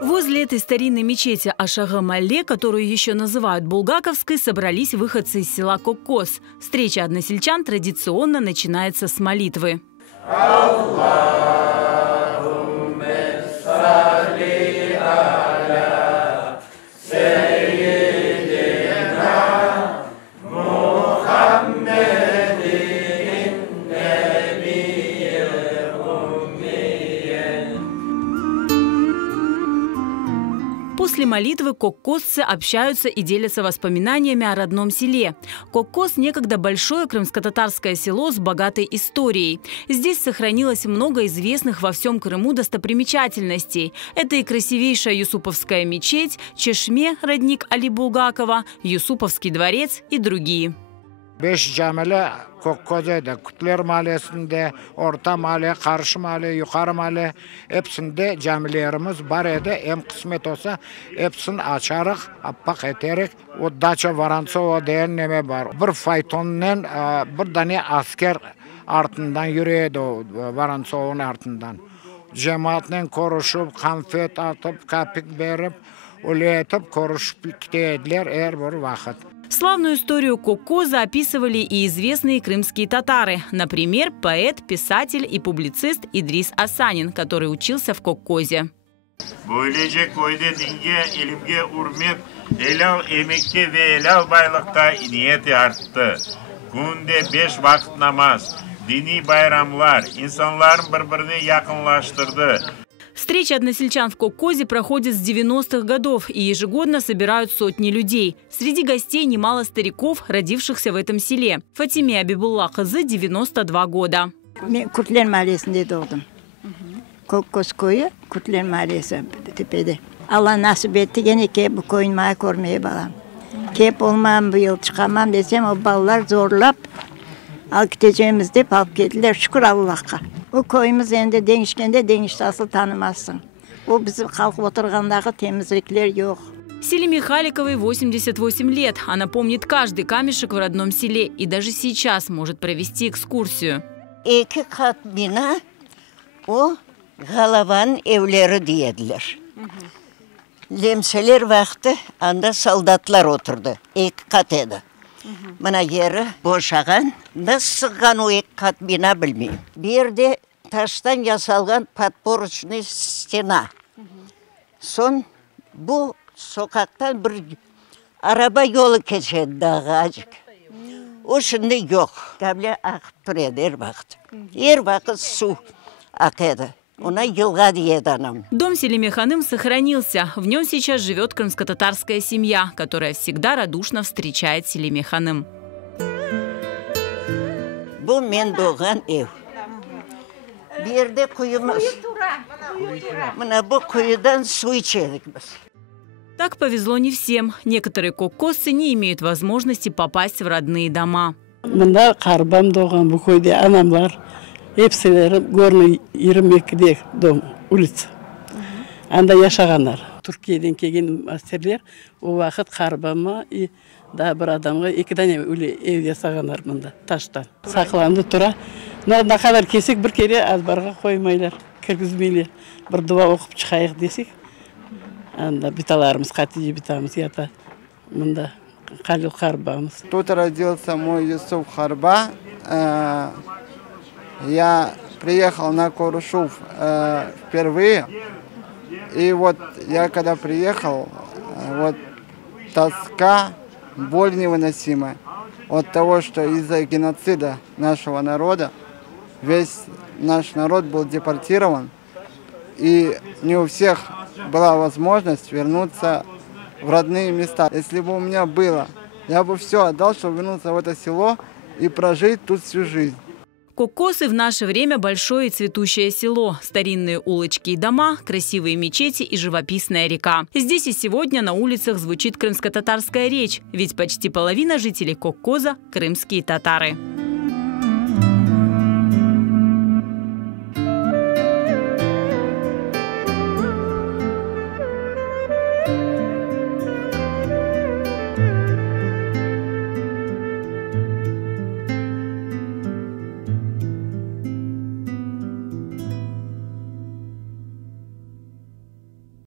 Возле этой старинной мечети Ашага-Малле, которую еще называют Булгаковской, собрались выходцы из села Коккос. Встреча односельчан традиционно начинается с молитвы. После молитвы коккосцы общаются и делятся воспоминаниями о родном селе. Коккос – некогда большое крымско-татарское село с богатой историей. Здесь сохранилось много известных во всем Крыму достопримечательностей. Это и красивейшая Юсуповская мечеть, Чешме, родник Али Булгакова, Юсуповский дворец и другие. Kokkoz'da, Kutler Mahallesi'nde, Orta Mahalle, Karşı Mahalle, Yukarı Mahalle hepsinde camilerimiz var edi. Hem kısmet olsa hepsini açarıq, appak eterik. O Daça Varantsova diyen neme var. Bir faytonla bir tane asker артından yürüyordu o Varantsova'nın артından. Cemaatle konuşup, konfet atıp, kapik verip, ulaytıp, konuşup gittiler her bir vakit. Славную историю Коккоза описывали и известные крымские татары. Например, поэт, писатель и публицист Идрис Асанин, который учился в Коккозе. Böylece koyda dinge, ilimge urmet, helal emekte ve helal baylıkta niyeti arttı. Günde 5 vakit namaz, dini bayramlar, insanların birbirini yakınlaştırdı. Встречи односельчан в Коккозе проходят с 90-х годов и ежегодно собирают сотни людей. Среди гостей немало стариков, родившихся в этом селе. Фатиме Абибулла кызы 92 года. Ben Kurtlar Mahallesi'nde doğdum. Kokkos koyu, Kurtlar Mahallesi tepede. Allah nasip etti gene ki bu koyun maya kormaya balam. Kep olmam bu yıl çıkamam desem o ballar zorlap al gideceğimiz deyip alıp geldiler. Şükür Allah'a. O koyumuz elinde değişkende değişti asıl tanımazsın. O bizim kalkıp oturgandaki temizlikler yok. Селиме Халиковой 88 лет. Она помнит каждый камешек в родном селе и даже сейчас может провести экскурсию. 2 kat bina o Galavan evleri diyediler. Lemseler vakti anda soldatlar oturdu. 2 kat edi. Bana yeri boşagan, nasıl sığgan o 2 kat bina bilmeyeyim. Bir de taştan yasalgan подпорочный stena. Son bu sokaktan bir araba yolu geçedi dağı acık. O şimdi yok. Kable akıp duruyordu her vakit. Her vakit su akıyordu. Ona yılga diyedi anam. Дом Селиме Ханым сохранился. В нем сейчас живет крымско-татарская семья, которая всегда радушно встречает Селиме Ханым. Bu men doğan ev. Bir yerde kuyumuz. Buna bu kuyudan su içerik biz. Так повезло не всем. Некоторые коккосцы не имеют возможности попасть в родные дома. Mında karabam doğan bu köyde anamlar hepsileri Gorny 22'de doğum ulica. Anda yaşaganlar. Türkiye'den kelgen askerler o vakit karabama da bir adamga 2 tane ev yasaganlar mında taştan. Saklandı tura. Ne kadar kesik bir kere azbarga koymaylar, kirgizmeyler. Bir dua okup çıkayık desek. Anda bitalarımız, Hatice bitamız yata. Mında Halil Harbamız. Тут родился мой Юсуф Харба. Я приехал на Корушув впервые. И вот я когда приехал, вот тоска, боль невыносимая от того, что из-за геноцида нашего народа весь наш народ был депортирован. И не у всех была возможность вернуться в родные места. Если бы у меня было, я бы все отдал, чтобы вернуться в это село и прожить тут всю жизнь. Коккосы в наше время большое и цветущее село. Старинные улочки и дома, красивые мечети и живописная река. Здесь и сегодня на улицах звучит крымско-татарская речь, ведь почти половина жителей Коккоза – крымские татары.